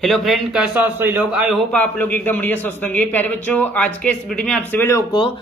Hello friend, कैसा आप सभी लोग। आई होप आप लोग एकदम बढ़िया स्वस्थ होंगे। प्यारे बच्चों, आज के इस वीडियो में आप सभी लोगों को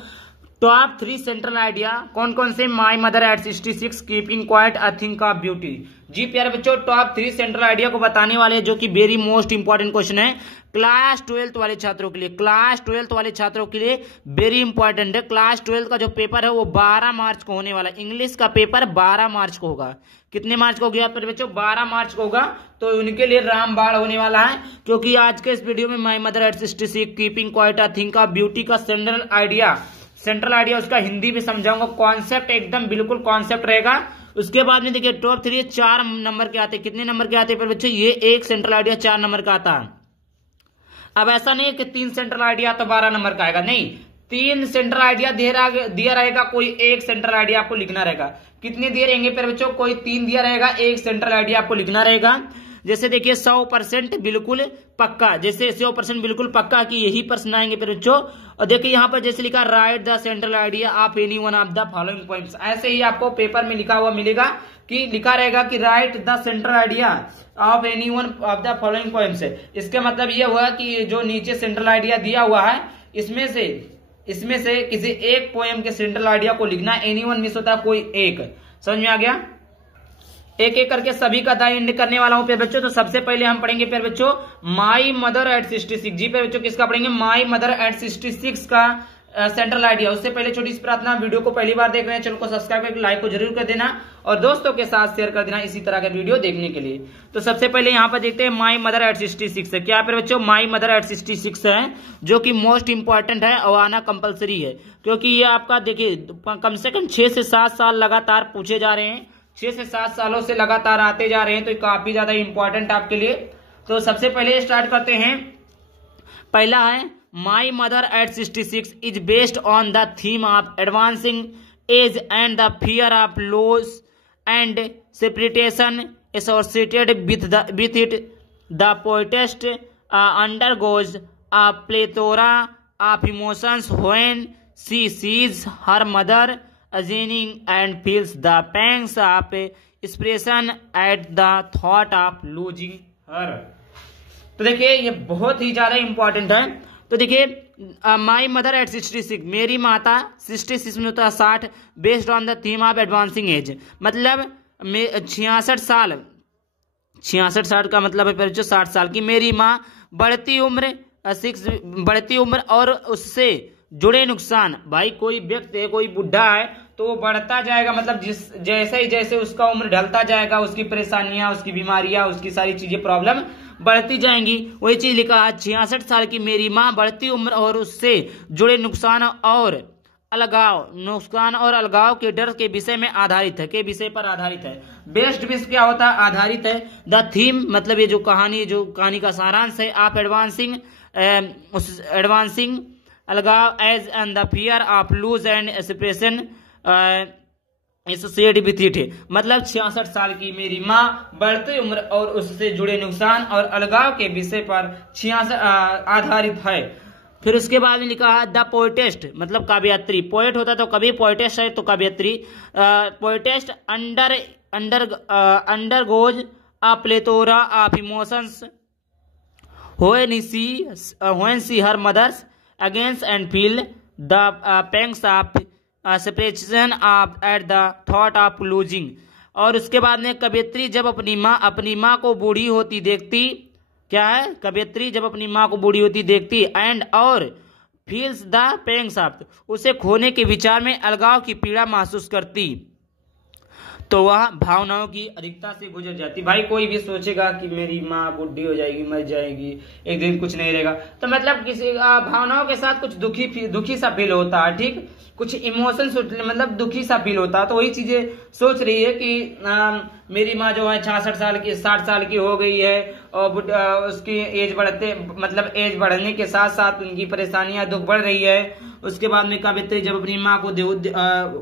टॉप 3 सेंट्रल आइडिया कौन कौन से my mother at 66, keeping quiet, a thing of beauty. जी प्यारे बच्चों, टॉप 3 सेंट्रल आइडिया को बताने वाले जो कि वेरी मोस्ट इंपॉर्टेंट क्वेश्चन है क्लास 12th वाले छात्रों के लिए। क्लास 12th वाले छात्रों के लिए वेरी इंपॉर्टेंट है। क्लास 12th का जो पेपर है वो 12 मार्च को होने वाला है। इंग्लिश का पेपर 12 मार्च को होगा। कितने मार्च को हो गया प्यारे बच्चों? 12 मार्च को होगा। तो उनके लिए रामबाण होने वाला है, क्योंकि आज के इस वीडियो में माई mother at 66, keeping quiet, a thing of beauty का सेंट्रल आइडिया उसका हिंदी में समझाऊंगा। कॉन्सेप्ट एकदम बिल्कुल कॉन्सेप्ट रहेगा। उसके बाद में देखिए टॉप 3 4 नंबर के आते हैं। कितने नंबर के आते हैं बच्चों? ये एक सेंट्रल आइडिया 4 नंबर का आता है। अब ऐसा नहीं है कि 3 सेंट्रल आइडिया तो 12 नंबर का आएगा, नहीं। 3 सेंट्रल आइडिया दिया रहेगा, कोई एक सेंट्रल आइडिया आपको लिखना रहेगा। कितने दिए रहेंगे प्यारे बच्चों? कोई 3 दिया रहेगा, एक सेंट्रल आइडिया आपको लिखना रहेगा। जैसे देखिए 100% बिल्कुल पक्का, जैसे 100% बिल्कुल पक्का कि यही प्रश्न आएंगे प्यारे बच्चों। और देखिए यहाँ पर जैसे लिखा right the central idea of any one of the following points, ऐसे ही आपको पेपर में लिखा हुआ मिलेगा कि लिखा रहेगा कि right the central idea of any one of the following points. इसके मतलब ये हुआ कि जो नीचे सेंट्रल आइडिया दिया हुआ है इसमें से किसी एक पोएम के सेंट्रल आइडिया को लिखना। एनी वन मिस होता है कोई एक। समझ में आ गया? एक एक करके सभी का दाई एंड करने वाला हूं प्यारे बच्चों। तो सबसे पहले हम पढ़ेंगे प्यारे बच्चों माई मदर एट 66। जी प्यारे बच्चों, किसका पढ़ेंगे? माई मदर एट 66 का सेंट्रल आइडिया। उससे पहले छोटी सी प्रार्थना, वीडियो को पहली बार देख रहे हैं चैनल को सब्सक्राइब करके लाइक को जरूर कर देना और दोस्तों के साथ शेयर कर देना इसी तरह के वीडियो देखने के लिए। तो सबसे पहले यहाँ पर देखते हैं माई मदर एट 66 है। क्या प्यारे बच्चों? माई मदर एट 66 है, जो कि मोस्ट इंपॉर्टेंट है और आना कंपलसरी है, क्योंकि ये आपका देखिए कम से कम 6 से 7 साल लगातार पूछे जा रहे हैं। 6 से 7 सालों से लगातार आते जा रहे हैं, तो काफी ज्यादा इंपॉर्टेंट आपके लिए। तो सबसे पहले स्टार्ट करते हैं। पहला है my mother at 66 is based on the theme of advancing age and the fear of loss and separation associated with it. The poetess undergoes a plethora of emotions when she sees her mother aging and feels the pangs of expression at the thought of losing her। तो देखिए ये बहुत ही ज्यादा important है। तो देखिए माई mother at 66, मेरी माता 66 में होता है 60, based on the theme of advancing as, मतलब 66 साल का मतलब है 60 साल की मेरी माँ बढ़ती उम्र और उससे जुड़े नुकसान। भाई कोई व्यक्ति है, कोई बुढ़ा है तो वो बढ़ता जाएगा, मतलब जैसे उसका उम्र ढलता जाएगा उसकी परेशानियां, उसकी बीमारियां, उसकी सारी चीजें प्रॉब्लम बढ़ती जाएंगी। वही चीज लिखा है 66 साल की मेरी माँ बढ़ती उम्र और उससे जुड़े नुकसान और अलगाव के डर के विषय में आधारित है, के विषय पर आधारित है। बेस्ट विश क्या होता है? आधारित है। द थीम मतलब ये जो कहानी का सारांश है। आप एडवांसिंग अलगाव age and the fear of lose and separation associated with it, मतलब 66 साल की मेरी माँ बढ़ती उम्र और उससे जुड़े नुकसान और अलगाव के विषय पर 66 आधारित है। फिर उसके बाद में लिखा है द पोएटेस्ट, मतलब काव्यत्री। पोएट होता तो कभी, पोएटेस्ट है तो काव्यत्री। Poetess undergoes a plethora of emotions when she her mother's against and feel the pangs of separation at the thought of losing। और उसके बाद में कवियत्री जब अपनी माँ को बूढ़ी होती देखती, क्या है? कवियत्री जब अपनी माँ को बूढ़ी होती देखती एंड और फील्स द पैंग्स ऑफ, उसे खोने के विचार में अलगाव की पीड़ा महसूस करती, तो वह भावनाओं की अधिकता से गुजर जाती। भाई कोई भी सोचेगा कि मेरी माँ बुढ़ी हो जाएगी, मर जाएगी, एक दिन कुछ नहीं रहेगा, तो मतलब किसी भावनाओं के साथ कुछ दुखी सा फील होता है, ठीक, कुछ इमोशंस मतलब दुखी सा फील होता है। तो वही चीजें सोच रही है कि मेरी माँ जो है 66 साल की 60 साल की हो गई है और उसकी एज बढ़ने के साथ साथ उनकी परेशानियां दुख बढ़ रही है। उसके बाद में कवित्री जब अपनी माँ को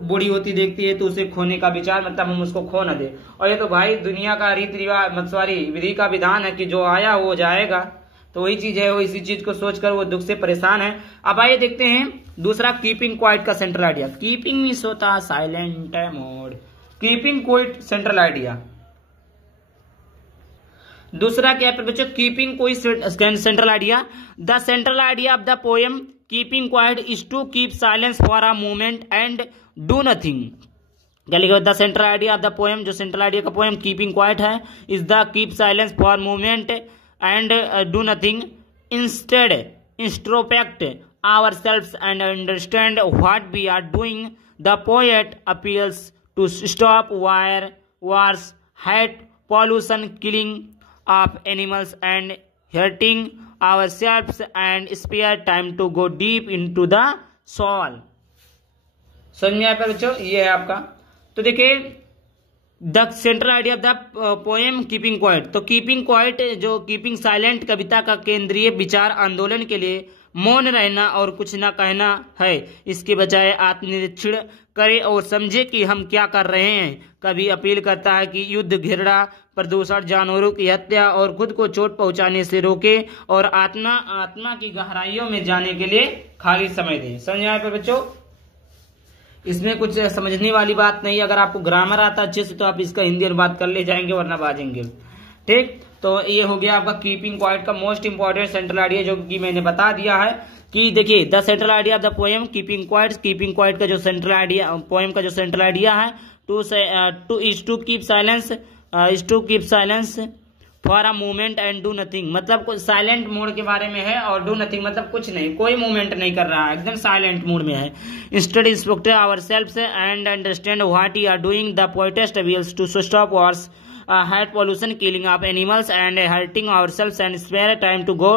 बूढ़ी होती देखती है तो उसे खोने का विचार, मतलब हम उसको खो न दे। और ये तो भाई दुनिया का रीति रिवाज विधि का विधान है कि जो आया वो जाएगा। तो वही चीज है, वो इसी चीज को सोचकर वो दुख से परेशान है। अब आइए देखते हैं दूसरा कीपिंग क्वाइट का सेंट्रल आइडिया। कीपिंग मीन्स होता है silent mode. Keeping quiet central idea दूसरा क्या है बच्चों, कीपिंग कोई central idea. The central idea of the poem keeping quiet is to keep silence for a moment and do nothing. क्या लिखा, the central idea of the poem, जो central idea का poem keeping quiet है, is the keep silence for moment and do nothing, instead introspect ourselves and understand what we are doing. The poet appeals to stop wars, hate, pollution, killing of animals and hurting ourselves and spare time to go deep into the soul. समझ में आया बच्चों, ये है आपका। तो देखिए the central idea of the poem keeping quite, तो कीपिंग क्वाइट जो कीपिंग साइलेंट कविता का केंद्रीय विचार आंदोलन के लिए मौन रहना और कुछ न कहना है। इसके बजाय आत्मनिरीक्षण करे और समझे कि हम क्या कर रहे हैं। कभी अपील करता है कि युद्ध, घृणा, प्रदूषण, जानवरों की हत्या और खुद को चोट पहुंचाने से रोके और आत्मा की गहराइयों में जाने के लिए खाली समय दे। समझ आए पर बच्चों, इसमें कुछ समझने वाली बात नहीं। अगर आपको ग्रामर आता अच्छे से तो आप इसका हिंदी अनुवाद कर ले जाएंगे, वरना बाजेंगे। ठीक, तो ये हो गया आपका कीपिंग क्वाइट का मोस्ट इंपॉर्टेंट सेंट्रल आइडिया, जो कि मैंने बता दिया है कि देखिए the central idea of the poem keeping quiet का जो सेंट्रल आइडिया, पोएम का जो सेंट्रल आइडिया है, to keep silence for a moment and do nothing, मतलब साइलेंट मोड के बारे में है, और डू नथिंग मतलब कुछ नहीं, कोई मूवमेंट नहीं कर रहा है, एकदम साइलेंट मोड में है। Instead inspect ourselves and understand what we are doing. The poet appeals to stop wars, hate, pollution, killing of animals and hurting ourselves and spare time to go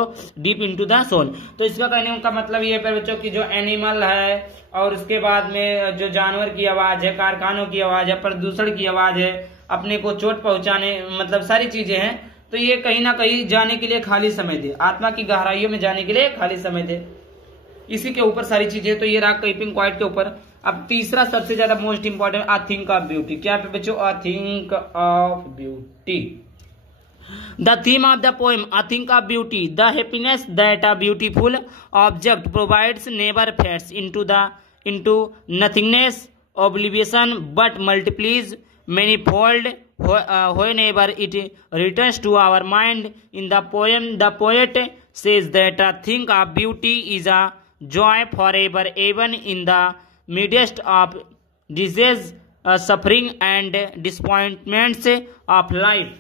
deep into the soul। तो इसका कहने का मतलब ये है बच्चों कि जो एनिमल है और उसके बाद में जो जानवर की आवाज है, कारखानों की आवाज है, प्रदूषण की आवाज है, अपने को चोट पहुंचाने, मतलब सारी चीजें हैं, तो ये कहीं ना कहीं जाने के लिए खाली समय दे, आत्मा की गहराइयों में जाने के लिए खाली समय दे। इसी के ऊपर सारी चीजें, तो ये रहा कीपिंग क्वाइट के ऊपर। अब तीसरा सबसे ज्यादा most important, a thing of beauty. क्या है बच्चों, a thing of beauty. The theme of the poem a thing of beauty, the happiness that a beautiful object provides never fades into nothingness, oblivion, but multiplies manifold whenever it returns to our mind. In the poem, the poet says that a thing of beauty is a joy forever, even in the midst of disease, suffering and disappointments of life.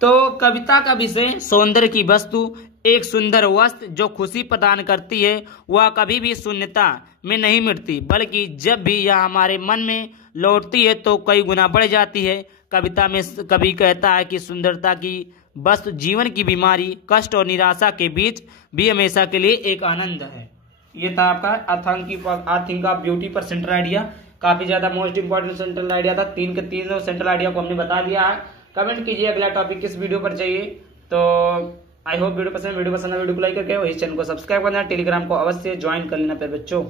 तो कविता का विषय सौंदर्य की वस्तु, एक सुंदर वस्तु जो खुशी प्रदान करती है, वह कभी भी शून्यता में नहीं मिटती, बल्कि जब भी यह हमारे मन में लौटती है तो कई गुना बढ़ जाती है। कविता में कवि कहता है कि सुंदरता की वस्तु जीवन की बीमारी, कष्ट और निराशा के बीच भी हमेशा के लिए एक आनंद है। ये था आपका आई थिंक ऑफ ब्यूटी पर सेंट्रल आइडिया। काफी ज्यादा मोस्ट इंपॉर्टेंट सेंट्रल आइडिया था। तीन के तीन सेंट्रल आइडिया को हमने बता दिया है। कमेंट कीजिए अगला टॉपिक किस वीडियो पर चाहिए। तो आई होप वीडियो पसंद है। वीडियो को लाइक करके इस चैनल को सब्सक्राइब करना, टेलीग्राम को अवश्य ज्वाइन कर लेना फिर बच्चों।